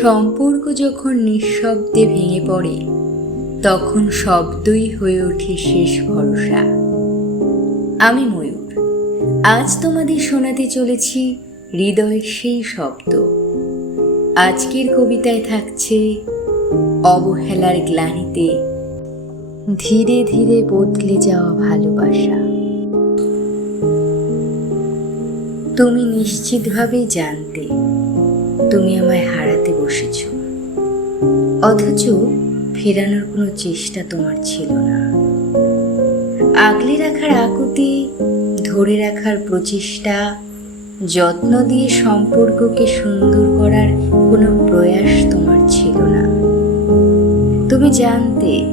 সম্পর্ক যখন নিঃশব্দে ভেঙে পড়ে, তখন শব্দই হয়ে ওঠে শেষ ভরসা। আমি ময়ূর। আজ তোমাদের শোনাতে চলেছি হৃদয়ের সেই শব্দ। আজকের কবিতায় থাকছে অবহেলার গ্লানিতে ধীরে ধীরে বদলে যাওয়া ভালোবাসা। তুমি নিশ্চিতভাবেই জানতে তুমি আমায় হারাতে বসেছ। অথচ ফেরানোর কোনো চেষ্টা তোমার ছিল না। আগলে রাখার আকুতি, ধরে রাখার প্রচেষ্টা, যত্ন দিয়ে সম্পর্ককে সুন্দর করার কোনো প্রয়াস তোমার ছিল না। তুমি জানতে,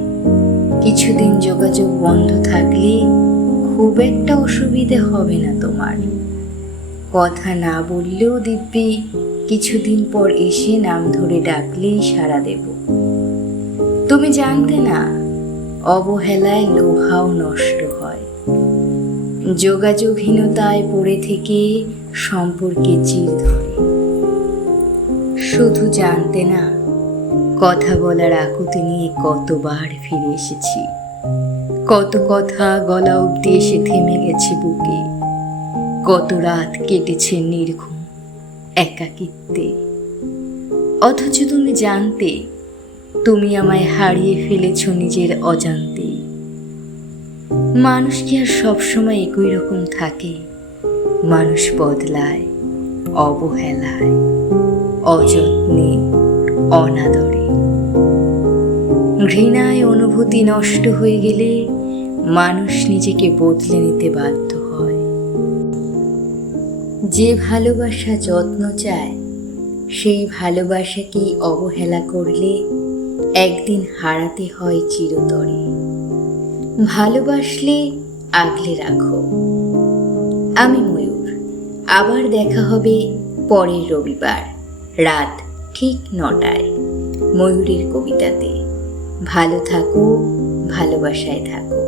কিছুদিন যোগাযোগ বন্ধ থাকলে খুব একটা অসুবিধে হবে না তোমার। কথা না বললেও দিব্যি কিছুদিন পর এসে নাম ধরে ডাকলেই সাড়া দেব। তুমি জানতে না, অবহেলায় লোহাও নষ্ট হয়। যোগাযোগহীনতায় পড়ে থেকে সম্পর্কে চির ধরে। শুধু জানতে না, কথা বলার আকুতি নিয়ে কতবার ফিরে এসেছি। কত কথা গলা অব্দি এসে থেমে গেছে বুকে। কত রাত কেটেছে নির্ঘুম একাকিত্বে। অথচ তুমি জানতে, তুমি আমায় হারিয়ে ফেলেছ নিজের অজান্তে। মানুষ কি আর সবসময় একই রকম থাকে? মানুষ বদলায়, অবহেলায়, অযত্নে, অনাদরে। ঘৃণায় অনুভূতি নষ্ট হয়ে গেলে মানুষ নিজেকে বদলে নিতে বাধ্য। যে ভালোবাসা যত্ন চায়, সেই ভালোবাসাকেই অবহেলা করলে একদিন হারাতে হয় চিরতরে। ভালোবাসলে আগলে রাখো। আমি ময়ূর, আবার দেখা হবে পরের রবিবার রাত ঠিক নটায় ময়ূরের কবিতাতে। ভালো থাকো, ভালোবাসায় থাকো।